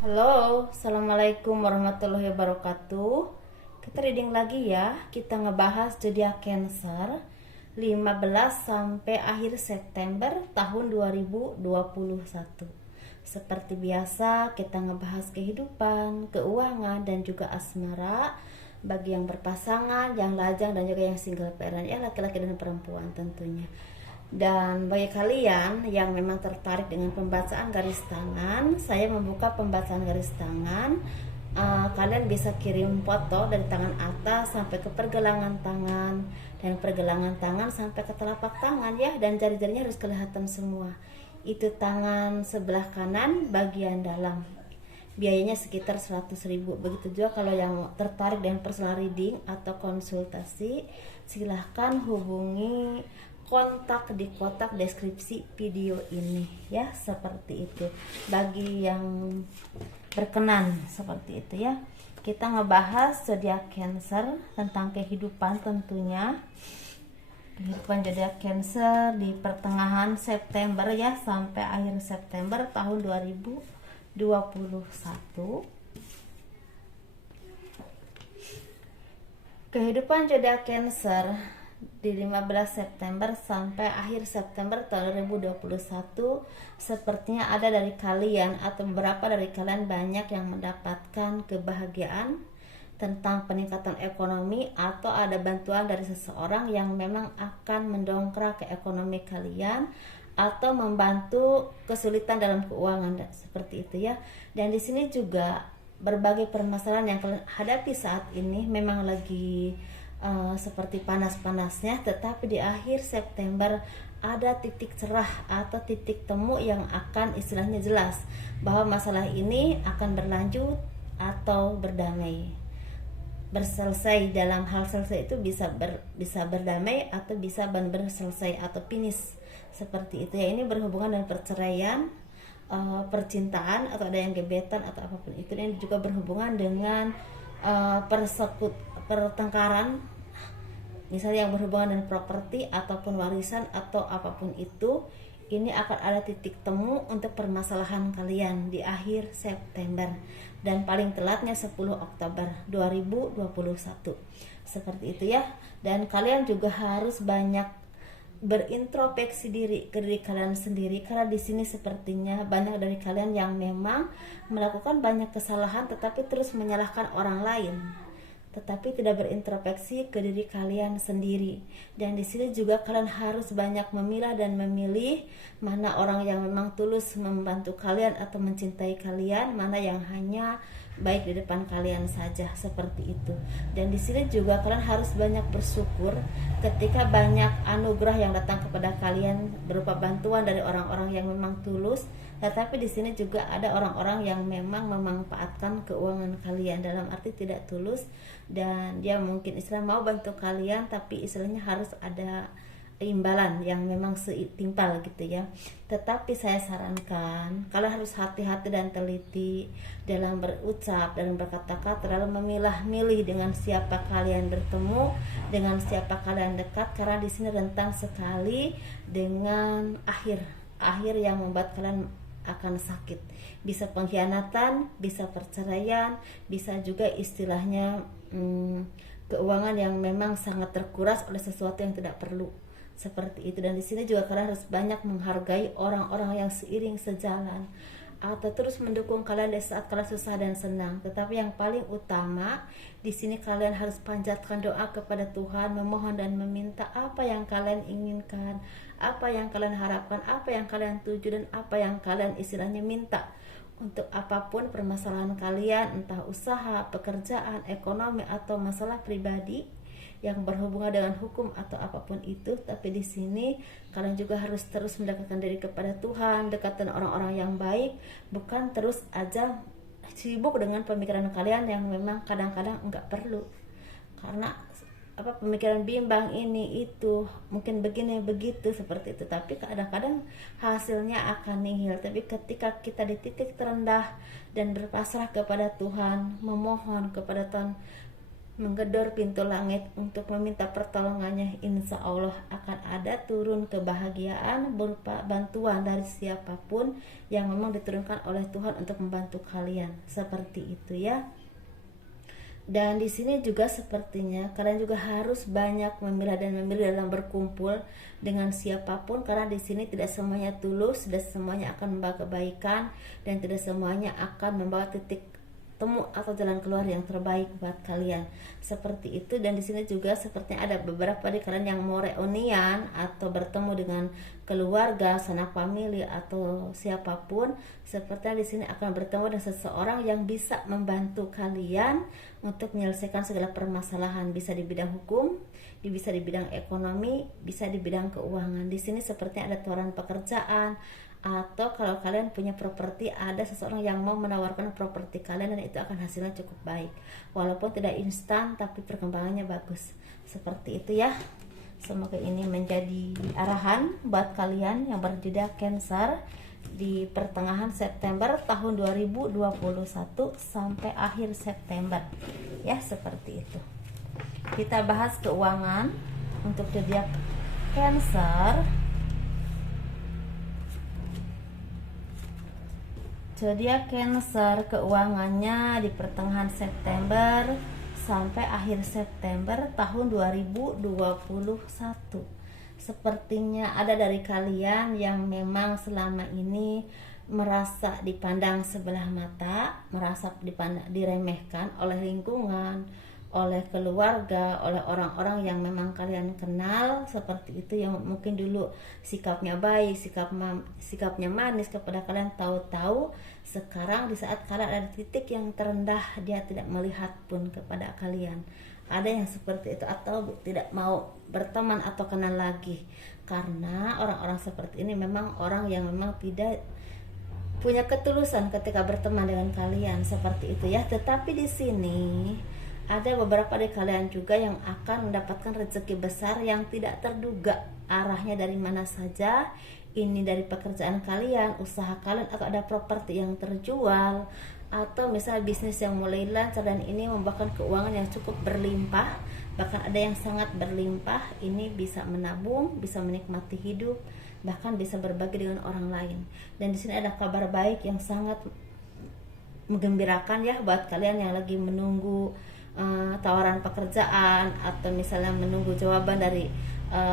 Halo, Assalamualaikum warahmatullahi wabarakatuh. Kita reading lagi ya. Kita ngebahas zodiak Cancer 15 sampai akhir September tahun 2021. Seperti biasa, kita ngebahas kehidupan, keuangan, dan juga asmara bagi yang berpasangan, yang lajang, dan juga yang single parent, ya laki-laki dan perempuan tentunya. Dan bagi kalian yang memang tertarik dengan pembacaan garis tangan, saya membuka pembacaan garis tangan. Kalian bisa kirim foto dari tangan atas sampai ke pergelangan tangan, dan pergelangan tangan sampai ke telapak tangan ya, dan jari-jarinya harus kelihatan semua. Itu tangan sebelah kanan bagian dalam. Biayanya sekitar 100.000. Begitu juga kalau yang tertarik dengan personal reading atau konsultasi, silahkan hubungi kontak di kotak deskripsi video ini ya, seperti itu. Bagi yang berkenan seperti itu ya. Kita ngebahas zodiak Cancer tentang kehidupan tentunya. Kehidupan zodiak Cancer di pertengahan September ya sampai akhir September tahun 2021. Kehidupan zodiak Cancer di 15 September sampai akhir September tahun 2021 sepertinya ada dari kalian atau beberapa dari kalian banyak yang mendapatkan kebahagiaan tentang peningkatan ekonomi, atau ada bantuan dari seseorang yang memang akan mendongkrak ke ekonomi kalian atau membantu kesulitan dalam keuangan seperti itu ya. Dan di sini juga berbagai permasalahan yang kalian hadapi saat ini memang lagi seperti panas-panasnya, tetapi di akhir September ada titik cerah atau titik temu yang akan istilahnya jelas bahwa masalah ini akan berlanjut atau berdamai. Berselesai, dalam hal selesai itu bisa berdamai atau bisa berselesai atau finish seperti itu ya. Ini berhubungan dengan perceraian, percintaan, atau ada yang gebetan atau apapun itu. Ini juga berhubungan dengan pertengkaran, misalnya yang berhubungan dengan properti ataupun warisan atau apapun itu. Ini akan ada titik temu untuk permasalahan kalian di akhir September, dan paling telatnya 10 Oktober 2021 seperti itu ya. Dan kalian juga harus banyak berintrospeksi diri ke diri kalian sendiri, karena di sini sepertinya banyak dari kalian yang memang melakukan banyak kesalahan tetapi terus menyalahkan orang lain, tetapi tidak berintrospeksi ke diri kalian sendiri. Dan di sini juga kalian harus banyak memilah dan memilih mana orang yang memang tulus membantu kalian atau mencintai kalian, mana yang hanya baik di depan kalian saja seperti itu. Dan di sini juga kalian harus banyak bersyukur ketika banyak anugerah yang datang kepada kalian berupa bantuan dari orang-orang yang memang tulus. Tetapi di sini juga ada orang-orang yang memang memanfaatkan keuangan kalian, dalam arti tidak tulus, dan dia mungkin istilah mau bantu kalian tapi istilahnya harus ada imbalan yang memang setimpal gitu ya. Tetapi saya sarankan kalian harus hati-hati dan teliti dalam berucap dan berkata-kata, dalam memilah-milih dengan siapa kalian bertemu, dengan siapa kalian dekat, karena di sini rentan sekali dengan akhir yang membuat kalian akan sakit. Bisa pengkhianatan, bisa perceraian, bisa juga istilahnya keuangan yang memang sangat terkuras oleh sesuatu yang tidak perlu seperti itu. Dan di sini juga kalian harus banyak menghargai orang-orang yang seiring sejalan atau terus mendukung kalian di saat kalian susah dan senang. Tetapi yang paling utama di sini kalian harus panjatkan doa kepada Tuhan, memohon dan meminta apa yang kalian inginkan, apa yang kalian harapkan, apa yang kalian tuju, dan apa yang kalian istilahnya minta untuk apapun permasalahan kalian, entah usaha, pekerjaan, ekonomi, atau masalah pribadi yang berhubungan dengan hukum atau apapun itu. Tapi di sini kalian juga harus terus mendekatkan diri kepada Tuhan, dekatkan orang-orang yang baik, bukan terus aja sibuk dengan pemikiran kalian yang memang kadang-kadang enggak perlu. Karena pemikiran bimbang ini itu, mungkin begini begitu seperti itu, tapi kadang-kadang hasilnya akan nihil. Tapi ketika kita di titik terendah dan berpasrah kepada Tuhan, memohon kepada Tuhan, menggedor pintu langit untuk meminta pertolongannya, insya Allah akan ada turun kebahagiaan berupa bantuan dari siapapun yang memang diturunkan oleh Tuhan untuk membantu kalian. Seperti itu ya. Dan di sini juga sepertinya kalian juga harus banyak memilah dan memilih dalam berkumpul dengan siapapun, karena di sini tidak semuanya tulus, tidak semuanya akan membawa kebaikan, dan tidak semuanya akan membawa titik temu atau jalan keluar yang terbaik buat kalian. Seperti itu. Dan di sini juga sepertinya ada beberapa di kalian yang mau reunian atau bertemu dengan keluarga, sanak famili atau siapapun. Sepertinya di sini akan bertemu dengan seseorang yang bisa membantu kalian untuk menyelesaikan segala permasalahan, bisa di bidang hukum, bisa di bidang ekonomi, bisa di bidang keuangan. Di sini sepertinya ada tawaran pekerjaan, atau kalau kalian punya properti, ada seseorang yang mau menawarkan properti kalian dan itu akan hasilnya cukup baik, walaupun tidak instan tapi perkembangannya bagus. Seperti itu ya. Semoga ini menjadi arahan buat kalian yang berjodoh Cancer di pertengahan September tahun 2021 sampai akhir September ya. Seperti itu. Kita bahas keuangan untuk zodiak Cancer. Zodiak Cancer keuangannya di pertengahan September sampai akhir September tahun 2021. Sepertinya ada dari kalian yang memang selama ini merasa dipandang sebelah mata, merasa diremehkan oleh lingkungan, oleh keluarga, oleh orang-orang yang memang kalian kenal. Seperti itu, yang mungkin dulu sikapnya baik, sikapnya manis kepada kalian, tahu-tahu sekarang di saat kalian ada di titik yang terendah, dia tidak melihat pun kepada kalian. Ada yang seperti itu, atau tidak mau berteman atau kenal lagi, karena orang-orang seperti ini memang orang yang memang tidak punya ketulusan ketika berteman dengan kalian. Seperti itu ya. Tetapi di sini ada beberapa dari kalian juga yang akan mendapatkan rezeki besar yang tidak terduga arahnya dari mana saja. Ini dari pekerjaan kalian, usaha kalian, atau ada properti yang terjual, atau misalnya bisnis yang mulai lancar dan ini membawakan keuangan yang cukup berlimpah. Bahkan ada yang sangat berlimpah. Ini bisa menabung, bisa menikmati hidup, bahkan bisa berbagi dengan orang lain. Dan di sini ada kabar baik yang sangat menggembirakan ya buat kalian yang lagi menunggu tawaran pekerjaan, atau misalnya menunggu jawaban dari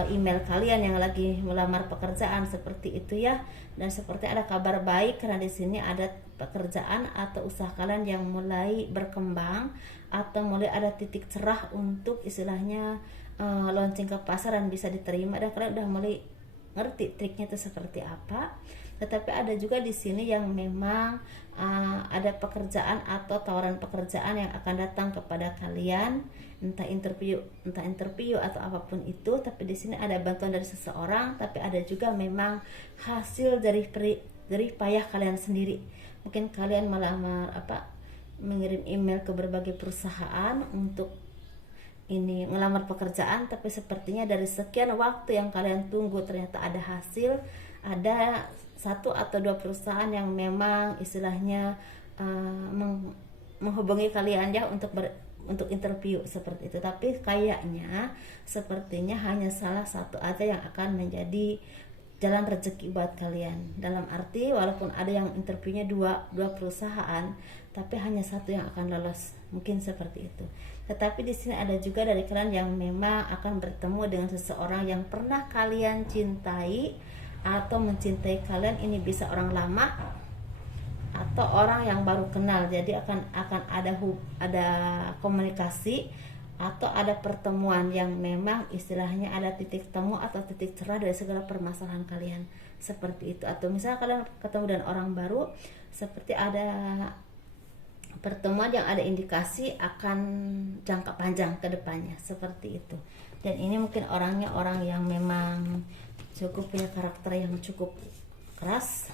email kalian yang lagi melamar pekerjaan. Seperti itu ya. Dan seperti ada kabar baik, karena di sini ada pekerjaan atau usaha kalian yang mulai berkembang, atau mulai ada titik cerah untuk istilahnya launching ke pasar dan bisa diterima, dan kalian udah mulai ngerti triknya itu seperti apa. Tetapi ada juga di sini yang memang ada pekerjaan atau tawaran pekerjaan yang akan datang kepada kalian, entah interview atau apapun itu. Tapi di sini ada bantuan dari seseorang, tapi ada juga memang hasil dari payah kalian sendiri. Mungkin kalian melamar mengirim email ke berbagai perusahaan untuk ini ngelamar pekerjaan, tapi sepertinya dari sekian waktu yang kalian tunggu ternyata ada hasil. Ada 1 atau 2 perusahaan yang memang istilahnya menghubungi kalian ya untuk interview seperti itu. Tapi kayaknya sepertinya hanya salah satu aja yang akan menjadi jalan rezeki buat kalian. Dalam arti walaupun ada yang interviewnya dua perusahaan, tapi hanya 1 yang akan lolos. Mungkin seperti itu. Tetapi di sini ada juga dari kalian yang memang akan bertemu dengan seseorang yang pernah kalian cintai atau mencintai kalian. Ini bisa orang lama atau orang yang baru kenal. Jadi akan ada komunikasi atau ada pertemuan yang memang istilahnya ada titik temu atau titik cerah dari segala permasalahan kalian. Seperti itu. Atau misalnya kalian ketemu dengan orang baru, seperti ada pertemuan yang ada indikasi akan jangka panjang ke depannya. Seperti itu. Dan ini mungkin orangnya orang yang memang cukup punya karakter yang cukup keras,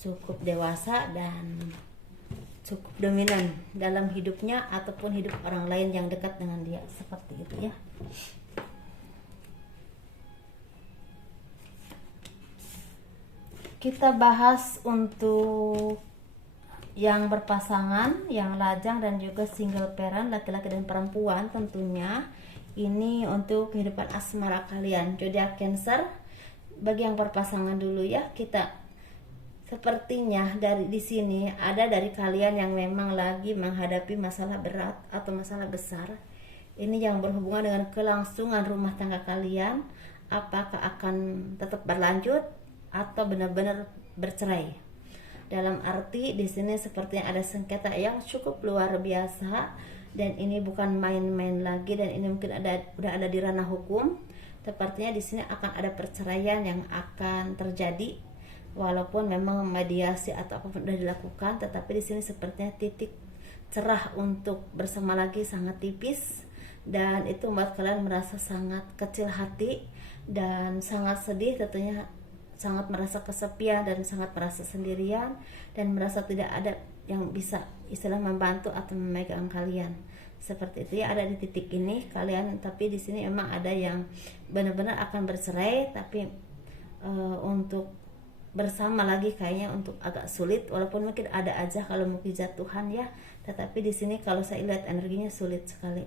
cukup dewasa, dan cukup dominan dalam hidupnya ataupun hidup orang lain yang dekat dengan dia. Seperti itu ya. Kita bahas untuk yang berpasangan, yang lajang dan juga single parent, laki-laki dan perempuan tentunya. Ini untuk kehidupan asmara kalian, zodiak Cancer. Bagi yang berpasangan dulu ya, kita sepertinya dari di sini ada dari kalian yang memang lagi menghadapi masalah berat atau masalah besar. Ini yang berhubungan dengan kelangsungan rumah tangga kalian, apakah akan tetap berlanjut atau benar-benar bercerai. Dalam arti di sini sepertinya ada sengketa yang cukup luar biasa, dan ini bukan main-main lagi, dan ini mungkin udah ada di ranah hukum. Sepertinya di sini akan ada perceraian yang akan terjadi, walaupun memang mediasi atau apapun sudah dilakukan, tetapi di sini sepertinya titik cerah untuk bersama lagi sangat tipis, dan itu membuat kalian merasa sangat kecil hati dan sangat sedih, tentunya sangat merasa kesepian dan sangat merasa sendirian, dan merasa tidak ada yang bisa istilah membantu atau memegang kalian. Seperti itu ya, ada di titik ini kalian. Tapi di sini emang ada yang benar-benar akan bercerai, tapi untuk bersama lagi kayaknya untuk agak sulit, walaupun mungkin ada aja kalau mukjizat Tuhan ya. Tetapi di sini kalau saya lihat energinya sulit sekali,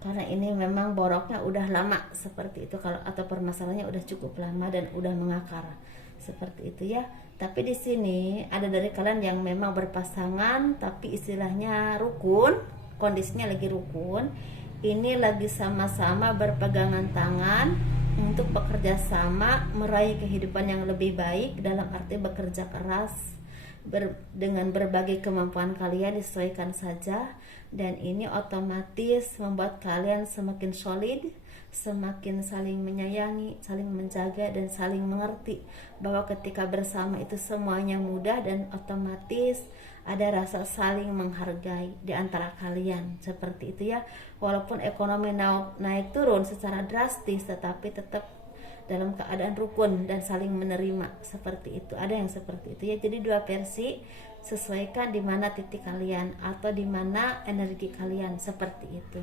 karena ini memang boroknya udah lama seperti itu, kalau atau permasalahannya udah cukup lama dan udah mengakar seperti itu ya. Tapi di sini ada dari kalian yang memang berpasangan, tapi istilahnya rukun, kondisinya lagi rukun. Ini lagi sama-sama berpegangan tangan untuk bekerja sama meraih kehidupan yang lebih baik, dalam arti bekerja keras dengan berbagai kemampuan kalian disesuaikan saja, dan ini otomatis membuat kalian semakin solid, semakin saling menyayangi, saling menjaga, dan saling mengerti bahwa ketika bersama itu semuanya mudah, dan otomatis ada rasa saling menghargai di antara kalian seperti itu ya. Walaupun ekonomi naik turun secara drastis, tetapi tetap dalam keadaan rukun dan saling menerima seperti itu. Ada yang seperti itu ya. Jadi dua versi, sesuaikan di mana titik kalian atau di mana energi kalian seperti itu.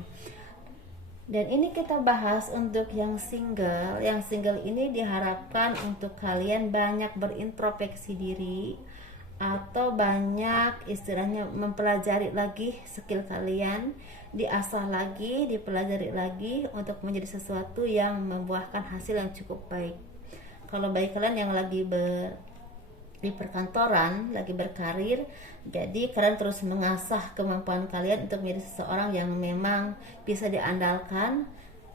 Dan ini kita bahas untuk yang single. Yang single ini diharapkan untuk kalian banyak berintrospeksi diri, atau banyak istilahnya mempelajari lagi skill kalian, diasah lagi, dipelajari lagi untuk menjadi sesuatu yang membuahkan hasil yang cukup baik. Kalau bagi kalian yang lagi di perkantoran, lagi berkarir, jadi kalian terus mengasah kemampuan kalian untuk menjadi seseorang yang memang bisa diandalkan,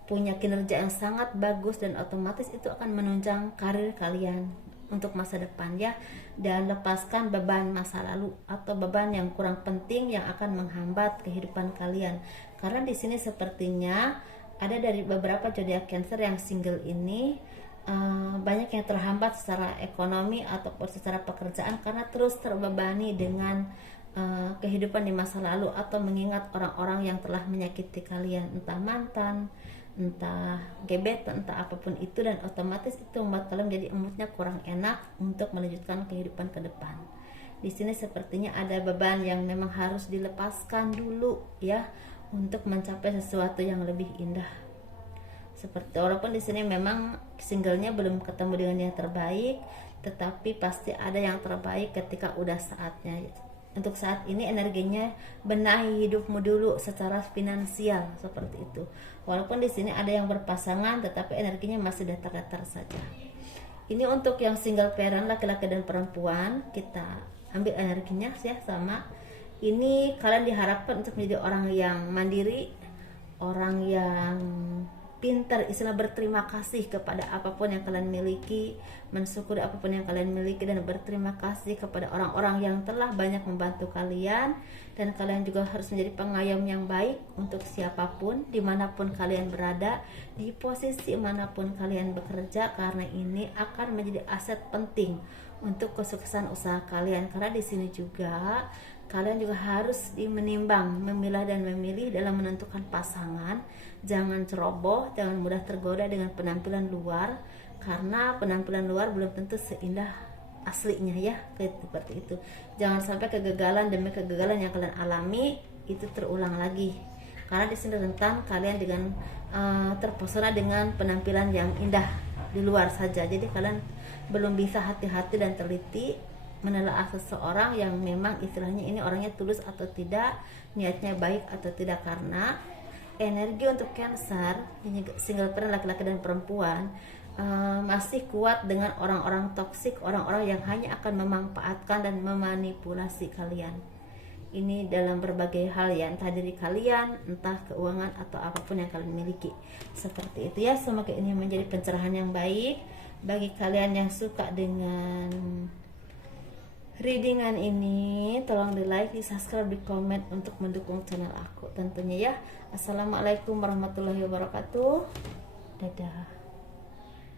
punya kinerja yang sangat bagus, dan otomatis itu akan menunjang karir kalian untuk masa depan ya. Dan lepaskan beban masa lalu atau beban yang kurang penting yang akan menghambat kehidupan kalian. Karena di sini sepertinya ada dari beberapa zodiak Cancer yang single ini banyak yang terhambat secara ekonomi ataupun secara pekerjaan, karena terus terbebani dengan kehidupan di masa lalu, atau mengingat orang-orang yang telah menyakiti kalian, entah mantan, entah gebetan, entah apapun itu, dan otomatis itu membuat kalian jadi moodnya kurang enak untuk melanjutkan kehidupan ke depan. Di sini sepertinya ada beban yang memang harus dilepaskan dulu ya, untuk mencapai sesuatu yang lebih indah. Seperti walaupun di sini memang singlenya belum ketemu dengan yang terbaik, tetapi pasti ada yang terbaik ketika udah saatnya. Untuk saat ini energinya benahi hidupmu dulu secara finansial seperti itu. Walaupun di sini ada yang berpasangan, tetapi energinya masih datar-datar saja. Ini untuk yang single parent, laki-laki dan perempuan, kita ambil energinya ya sama. Ini kalian diharapkan untuk menjadi orang yang mandiri, orang yang pintar, istilah berterima kasih kepada apapun yang kalian miliki, mensyukuri apapun yang kalian miliki, dan berterima kasih kepada orang-orang yang telah banyak membantu kalian. Dan kalian juga harus menjadi pengayom yang baik untuk siapapun, dimanapun kalian berada, di posisi manapun kalian bekerja, karena ini akan menjadi aset penting untuk kesuksesan usaha kalian. Karena di sini juga kalian juga harus menimbang, memilah dan memilih dalam menentukan pasangan. Jangan ceroboh, jangan mudah tergoda dengan penampilan luar, karena penampilan luar belum tentu seindah aslinya ya, seperti itu. Jangan sampai kegagalan demi kegagalan yang kalian alami itu terulang lagi, karena di sini rentan kalian dengan terpesona dengan penampilan yang indah di luar saja. Jadi kalian belum bisa hati-hati dan teliti menelaah seseorang yang memang istilahnya ini orangnya tulus atau tidak, niatnya baik atau tidak, karena energi untuk Cancer, single parent laki-laki dan perempuan, masih kuat dengan orang-orang toksik, orang-orang yang hanya akan memanfaatkan dan memanipulasi kalian. Ini dalam berbagai hal ya, entah diri kalian, entah keuangan atau apapun yang kalian miliki. Seperti itu ya, semoga ini menjadi pencerahan yang baik bagi kalian yang suka dengan readingan ini. Tolong di like, di subscribe, di komen untuk mendukung channel aku tentunya ya. Assalamualaikum warahmatullahi wabarakatuh. Dadah.